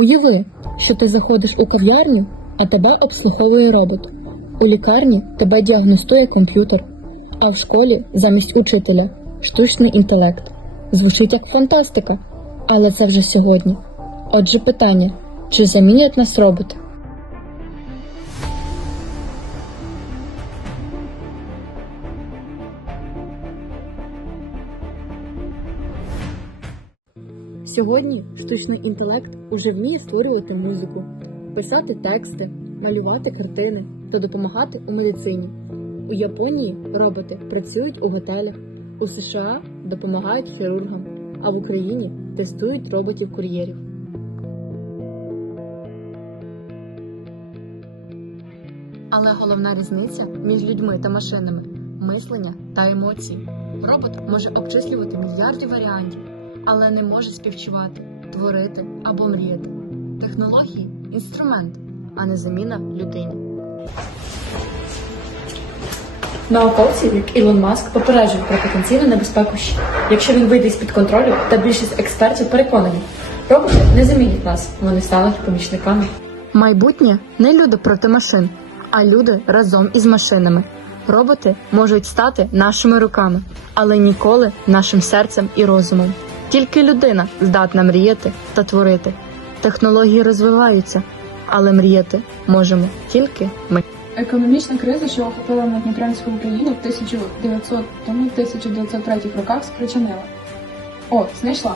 Уяви, що ти заходиш у кав'ярню, а тебе обслуговує робот. У лікарні тебе діагностує комп'ютер, а в школі замість учителя штучний інтелект. Звучить як фантастика, але це вже сьогодні. Отже, питання: чи замінять нас роботи? Сьогодні штучний інтелект уже вміє створювати музику, писати тексти, малювати картини та допомагати у медицині. У Японії роботи працюють у готелях, у США допомагають хірургам, а в Україні тестують роботів-кур'єрів. Але головна різниця між людьми та машинами мислення та емоції. Робот може обчислювати мільярди варіантів, але не може співчувати, творити або мріяти. Технології інструмент, а не заміна людині. Науковці, як Ілон Маск, попереджують про потенційну небезпеку, щ- якщо він вийде з-під контролю, та більшість експертів переконані, роботи не замінять нас, вони стануть помічниками. Майбутнє не люди проти машин, а люди разом із машинами. Роботи можуть стати нашими руками, але ніколи нашим серцем і розумом. Тільки людина здатна мріяти та творити. Технології розвиваються, але мріяти можемо тільки ми. Економічна криза, що охопила Надніпрянську Україну в 1900 тому 1903 роках, спричинила. О, знайшла.